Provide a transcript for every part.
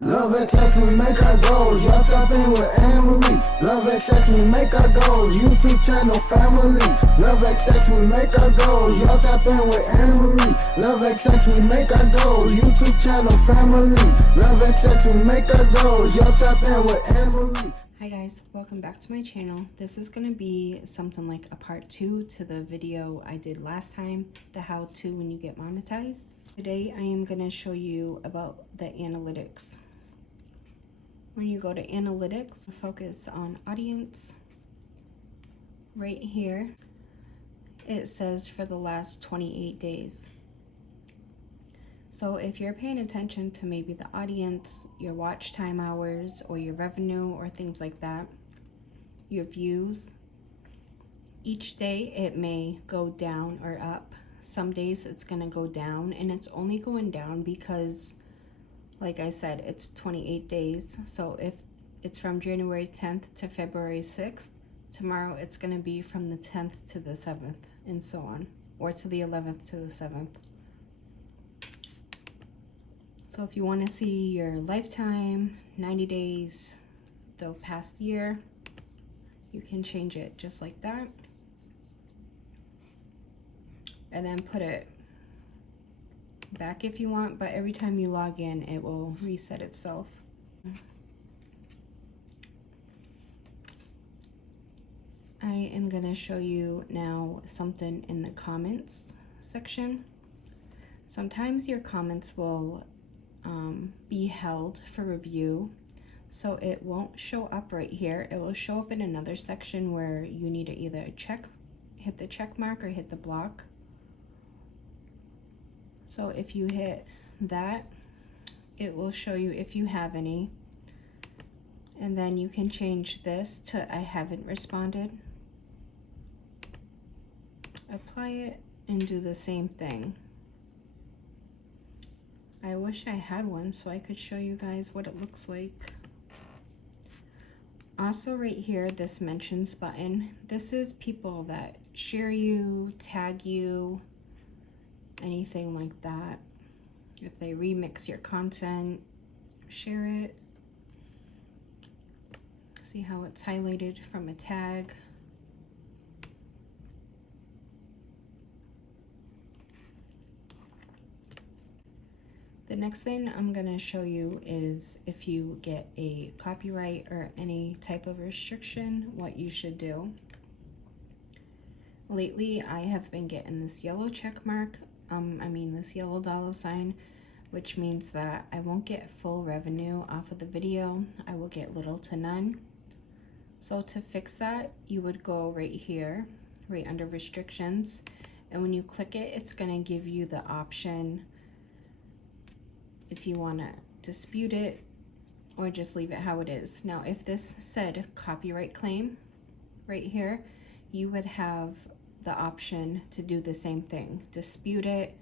Love XX, we make our goals. Y'all tap in with Annmarie. Love XX, we make our goals. YouTube channel family. Love XX, we make our goals. Y'all tap in with Annmarie. Love XX, we make our goals. YouTube channel family. Love XX, we make our goals. Y'all tap in with Annmarie. Hi guys, welcome back to my channel. This is going to be something like a part 2 to the video I did last time, the how to when you get monetized. Today I am going to show you about the analytics. When you go to analytics, focus on audience. Right here it says for the last 28 days. So if you're paying attention to maybe the audience, your watch time hours, or your revenue, or things like that, your views, each day it may go down or up. Some days it's going to go down, and it's only going down because, like I said, it's 28 days. So if it's from January 10th to February 6th, tomorrow it's going to be from the 10th to the 7th, and so on, or to the 11th to the 7th. So if you want to see your lifetime, 90 days, the past year, you can change it just like that. And then put it back if you want, but every time you log in, it will reset itself. I am going to show you now something in the comments section. Sometimes your comments will be held for review, so it won't show up right here. It will show up in another section where you need to either hit the check mark or hit the block. So if you hit that, it will show you if you have any, and then you can change this to I haven't responded, apply it, and do the same thing. I wish I had one so I could show you guys what it looks like. Also right here, this mentions button, this is people that share you, tag you, anything like that. If they remix your content, share it. See how it's highlighted from a tag. The next thing I'm going to show you is if you get a copyright or any type of restriction, what you should do. Lately, I have been getting this yellow check mark, this yellow $sign, which means that I won't get full revenue off of the video. I will get little to none. So to fix that, you would go right here, right under restrictions, and when you click it, it's going to give you the option if you want to dispute it or just leave it how it is. Now, if this said copyright claim right here, you would have the option to do the same thing. Dispute it,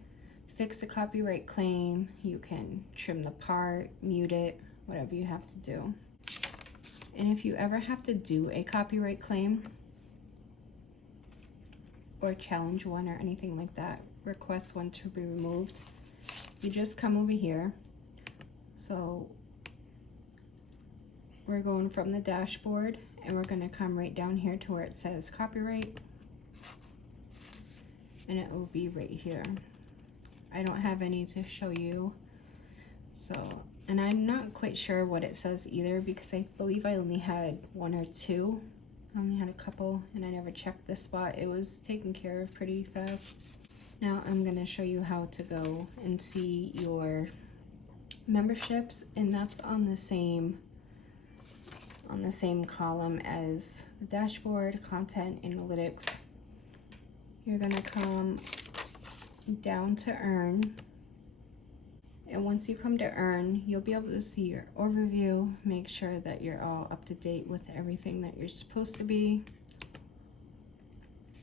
fix the copyright claim, you can trim the part, mute it, whatever you have to do. And if you ever have to do a copyright claim or challenge one or anything like that, request one to be removed, you just come over here. So we're going from the dashboard, and we're going to come right down here to where it says copyright, and it will be right here. I don't have any to show you, so, and I'm not quite sure what it says either, because I believe I only had one or two. I only had a couple, and I never checked this spot. It was taken care of pretty fast. Now I'm going to show you how to go and see your memberships, and that's on the same column as the dashboard, content, analytics. You're going to come down to earn, and once you come to earn, you'll be able to see your overview. Make sure that you're all up to date with everything that you're supposed to be.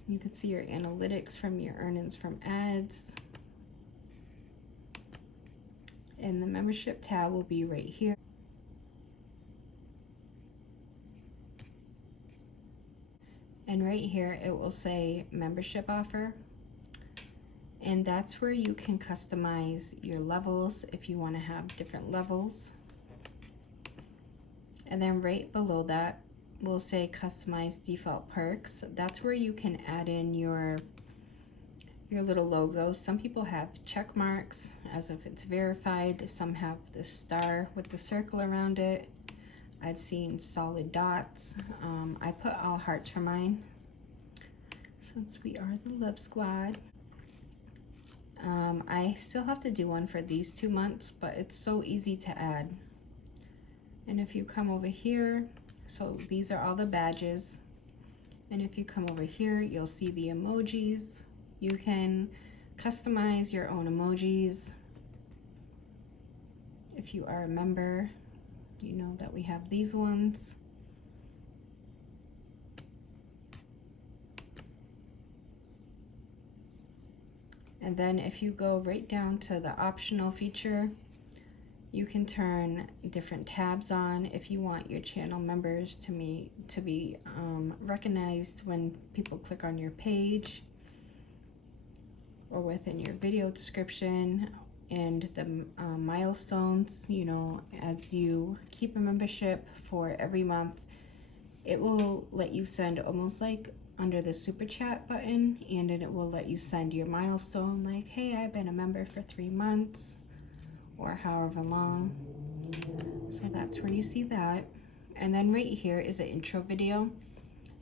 You can see your analytics from your earnings from ads. And the membership tab will be right here. And right here it will say membership offer. And that's where you can customize your levels if you want to have different levels. And then right below that will say customize default perks. That's where you can add in your little logo. Some people have check marks as if it's verified. Some have the star with the circle around it. I've seen solid dots. I put all hearts for mine since we are the Love Squad. I still have to do one for these 2 months, but it's so easy to add. And if you come over here, so these are all the badges. And if you come over here, you'll see the emojis. You can customize your own emojis. If you are a member, you know that we have these ones. And then if you go right down to the optional feature, you can turn different tabs on if you want your channel members to be recognized when people click on your page or within your video description, and the milestones. You know, as you keep a membership for every month, it will let you send almost like under the super chat button, and then it will let you send your milestone, like, hey, I've been a member for 3 months or however long. So that's where you see that. And then right here is an intro video.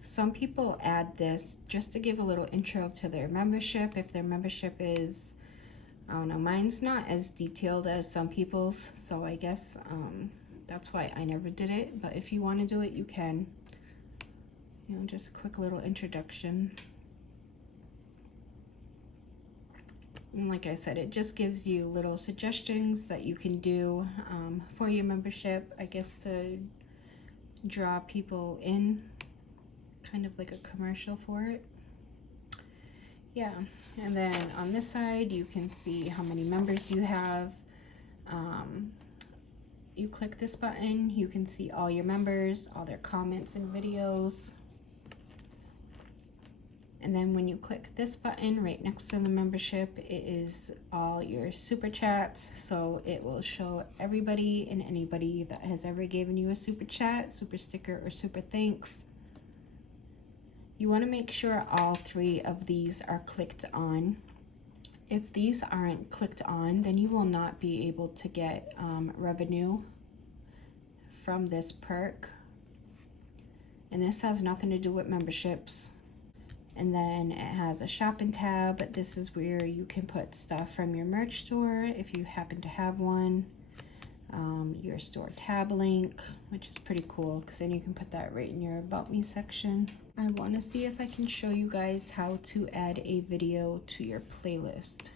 Some people add this just to give a little intro to their membership. If their membership is, I don't know, mine's not as detailed as some people's, so I guess that's why I never did it. But if you want to do it, you can. You know, just a quick little introduction. And like I said, it just gives you little suggestions that you can do for your membership, I guess, to draw people in, kind of like a commercial for it. Yeah, and then on this side, you can see how many members you have. You click this button, you can see all your members, all their comments and videos. And then when you click this button right next to the membership, it is all your super chats. So it will show everybody and anybody that has ever given you a super chat, super sticker, or super thanks. You want to make sure all 3 of these are clicked on. If these aren't clicked on, then you will not be able to get revenue from this perk. And this has nothing to do with memberships. And then it has a shopping tab, but this is where you can put stuff from your merch store if you happen to have one. Your store tab link, which is pretty cool because then you can put that right in your About Me section. I want to see if I can show you guys how to add a video to your playlist.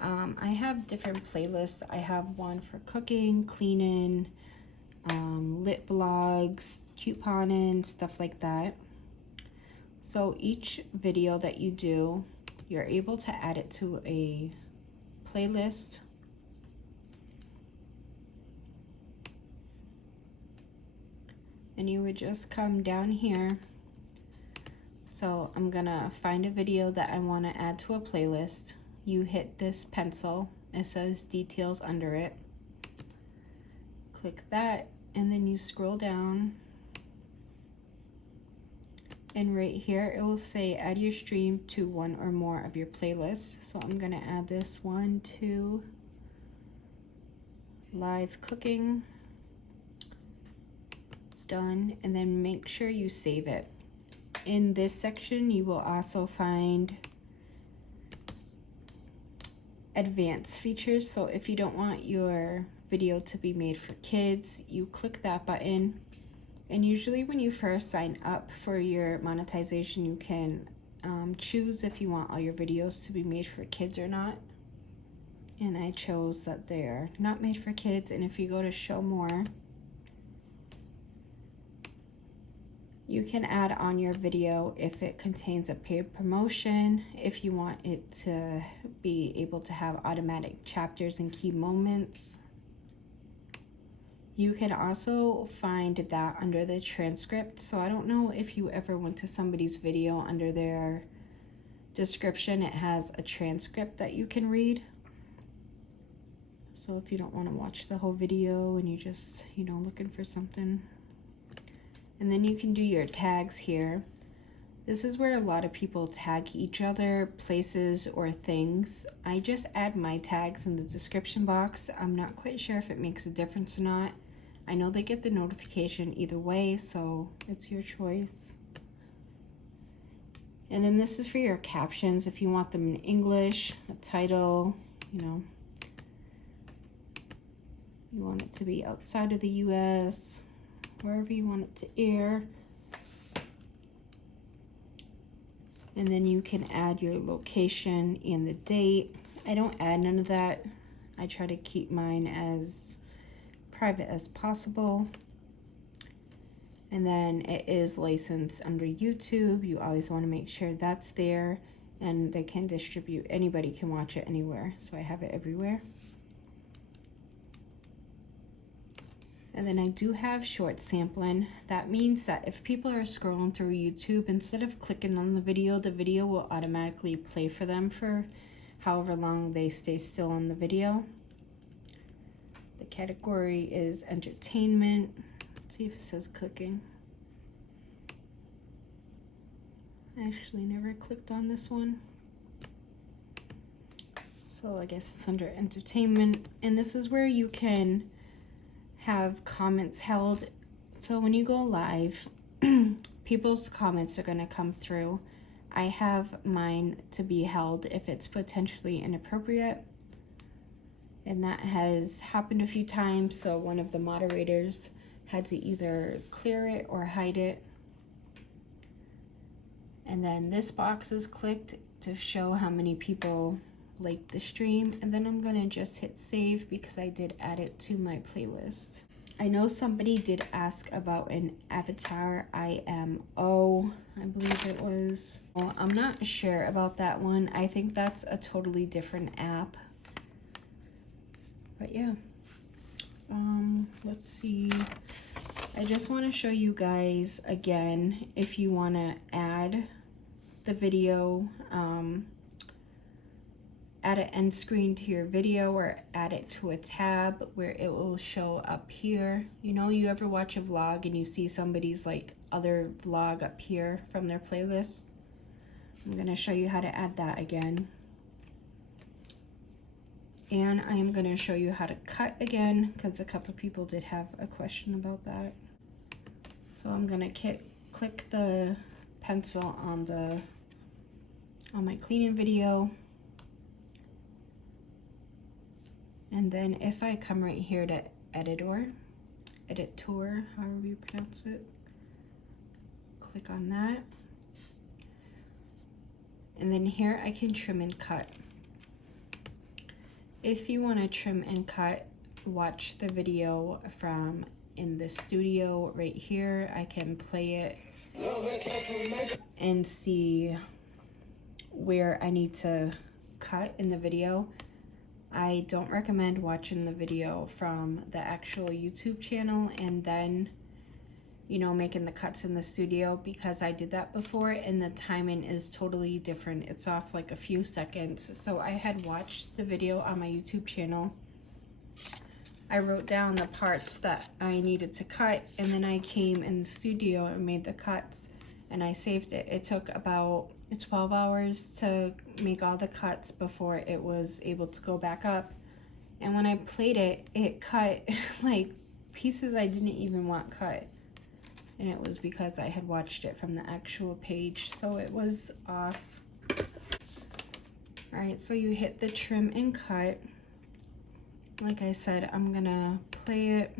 I have different playlists. I have one for cooking, cleaning, lit vlogs, couponing, stuff like that. So each video that you do, you're able to add it to a playlist. And you would just come down here. So I'm gonna find a video that I wanna add to a playlist. You hit this pencil, it says details under it. Click that, and then you scroll down. And right here, it will say add your stream to one or more of your playlists. So I'm gonna add this one to live cooking. Done, and then make sure you save it. In this section, you will also find advanced features. So if you don't want your video to be made for kids, you click that button. And usually when you first sign up for your monetization, you can choose if you want all your videos to be made for kids or not. And I chose that they're not made for kids. And if you go to show more, you can add on your video if it contains a paid promotion, if you want it to be able to have automatic chapters and key moments. You can also find that under the transcript. So I don't know if you ever went to somebody's video, under their description, it has a transcript that you can read. So if you don't want to watch the whole video and you just, you know, looking for something And then you can do your tags here. This is where a lot of people tag each other, places, or things. I just add my tags in the description box. I'm not quite sure if it makes a difference or not. I know they get the notification either way, so it's your choice. And then this is for your captions if you want them in English, a title, you know. You want it to be outside of the US, wherever you want it to air. And then you can add your location and the date. I don't add none of that. I try to keep mine as private as possible. And then it is licensed under YouTube. You always want to make sure that's there, and they can distribute. Anybody can watch it anywhere, so I have it everywhere. And then I do have short sampling. That means that if people are scrolling through YouTube, instead of clicking on the video will automatically play for them for however long they stay still on the video. The category is entertainment. Let's see if it says cooking. I actually never clicked on this one. So I guess it's under entertainment. And this is where you can have comments held. So when you go live, people's comments are going to come through. I have mine to be held if it's potentially inappropriate, and that has happened a few times, so one of the moderators had to either clear it or hide it. And then this box is clicked to show how many people liked the stream, and then I'm gonna just hit save because I did add it to my playlist. I know somebody did ask about an avatar IMO, I believe it was. Well, I'm not sure about that one. I think that's a totally different app. But yeah, let's see. I just want to show you guys again, if you want to add the video, add an end screen to your video or add it to a tab where it will show up here. You know, you ever watch a vlog and you see somebody's like other vlog up here from their playlist? I'm going to show you how to add that again. And I am going to show you how to cut again because a couple people did have a question about that. So I'm going to click the pencil on my cleaning video. And then if I come right here to editor, however you pronounce it, click on that. And then here I can trim and cut. If you want to trim and cut, watch the video from in the studio right here. I can play it and see where I need to cut in the video. I don't recommend watching the video from the actual YouTube channel and then, you know, making the cuts in the studio, because I did that before and the timing is totally different. It's off like a few seconds. So I had watched the video on my YouTube channel. I wrote down the parts that I needed to cut, and then I came in the studio and made the cuts and I saved it. It took about 12 hours to make all the cuts before it was able to go back up. And when I played it, it cut like pieces I didn't even want cut. And it was because I had watched it from the actual page, so it was off. All right, so you hit the trim and cut. Like I said, I'm gonna play it.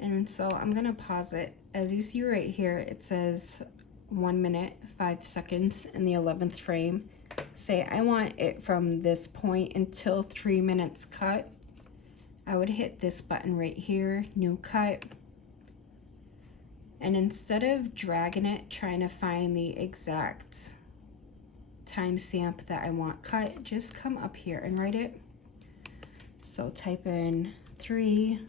And so I'm gonna pause it. As you see right here, it says 1 minute, 5 seconds in the 11th frame. Say I want it from this point until 3 minutes cut. I would hit this button right here, new cut. And instead of dragging it, trying to find the exact timestamp that I want cut, just come up here and write it. So type in 3:00:0.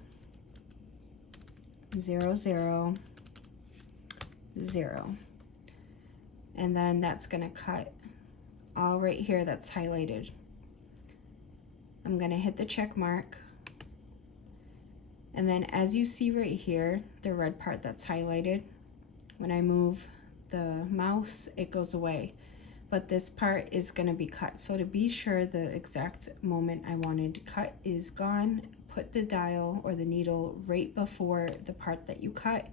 And then that's gonna cut all right here that's highlighted. I'm gonna hit the check mark. And then as you see right here, the red part that's highlighted, when I move the mouse, it goes away. But this part is gonna be cut. So to be sure the exact moment I wanted to cut is gone, put the dial or the needle right before the part that you cut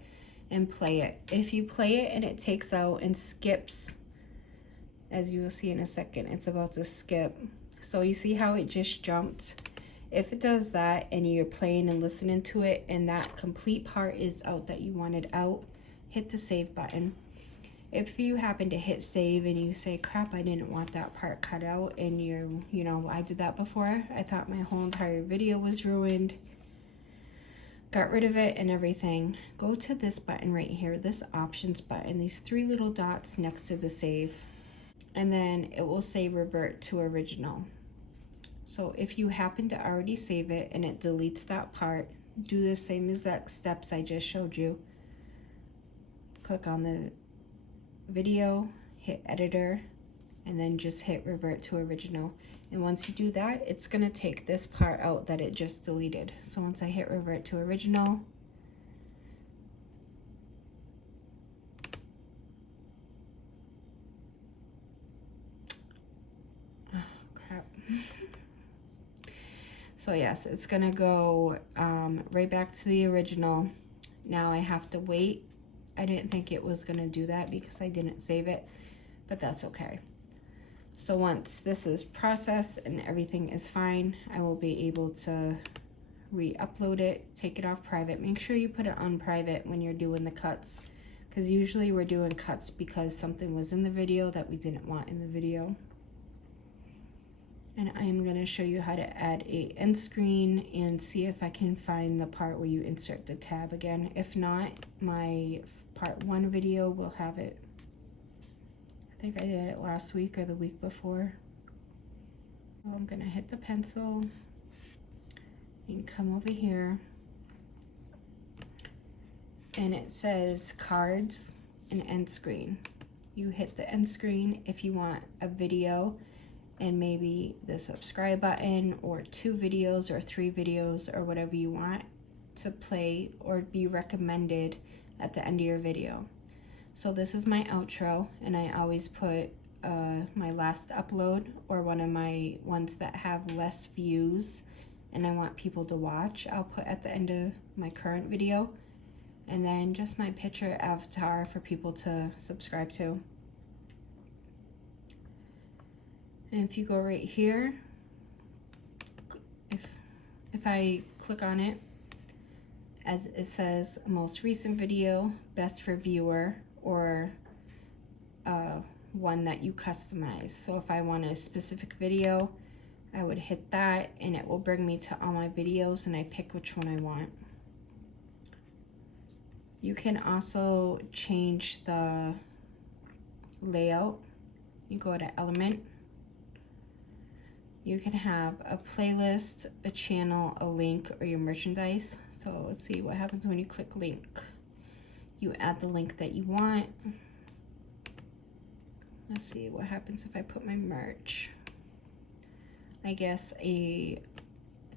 and play it. If you play it and it takes out and skips, as you will see in a second, it's about to skip. So you see how it just jumped? If it does that and you're playing and listening to it and that complete part is out that you wanted out, hit the save button. If you happen to hit save and you say, crap, I didn't want that part cut out, and you know, I did that before, I thought my whole entire video was ruined, got rid of it and everything, go to this button right here, this options button, these three little dots next to the save, and then it will say revert to original. So if you happen to already save it and it deletes that part, do the same exact steps I just showed you. Click on the video, hit editor, and then just hit revert to original. And once you do that, it's gonna take this part out that it just deleted. So once I hit revert to original, oh crap. So yes, it's gonna go right back to the original. Now I have to wait. I didn't think it was gonna do that because I didn't save it, but that's okay. So once this is processed and everything is fine, I will be able to re-upload it, take it off private. Make sure you put it on private when you're doing the cuts, because usually we're doing cuts because something was in the video that we didn't want in the video. And I'm gonna show you how to add a end screen and see if I can find the part where you insert the tab again. If not, my part 1 video will have it. I think I did it last week or the week before. So I'm gonna hit the pencil and come over here. And it says cards and end screen. You hit the end screen if you want a video and maybe the subscribe button, or 2 videos or 3 videos or whatever you want to play or be recommended at the end of your video. So this is my outro, and I always put my last upload or one of my ones that have less views and I want people to watch, I'll put at the end of my current video, and then just my picture avatar for people to subscribe to. And if you go right here, if I click on it, as it says most recent video, best for viewer, or one that you customize. So if I want a specific video, I would hit that and it will bring me to all my videos and I pick which one I want. You can also change the layout. You go to element. You can have a playlist, a channel, a link, or your merchandise. So let's see what happens when you click link. You add the link that you want. Let's see what happens if I put my merch. I guess a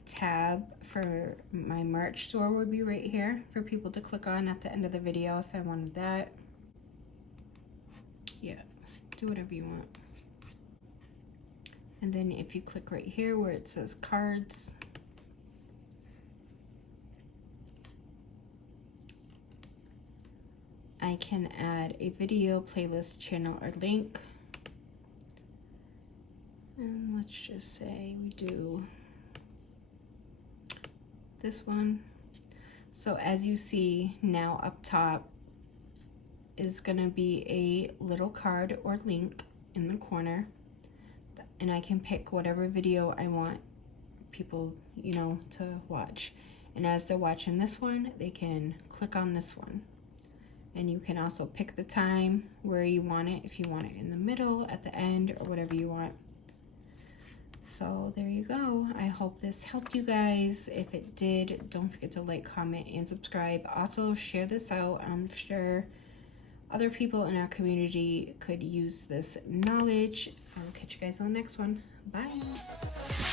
tab for my merch store would be right here for people to click on at the end of the video if I wanted that. Yeah, do whatever you want. And then if you click right here where it says cards, I can add a video, playlist, channel, or link. And let's just say we do this one. So as you see now, up top is gonna be a little card or link in the corner, and I can pick whatever video I want people, you know, to watch. And as they're watching this one, they can click on this one. And you can also pick the time where you want it, if you want it in the middle, at the end, or whatever you want. So there you go. I hope this helped you guys. If it did, don't forget to like, comment, and subscribe. Also share this out. I'm sure other people in our community could use this knowledge. I will catch you guys on the next one. Bye.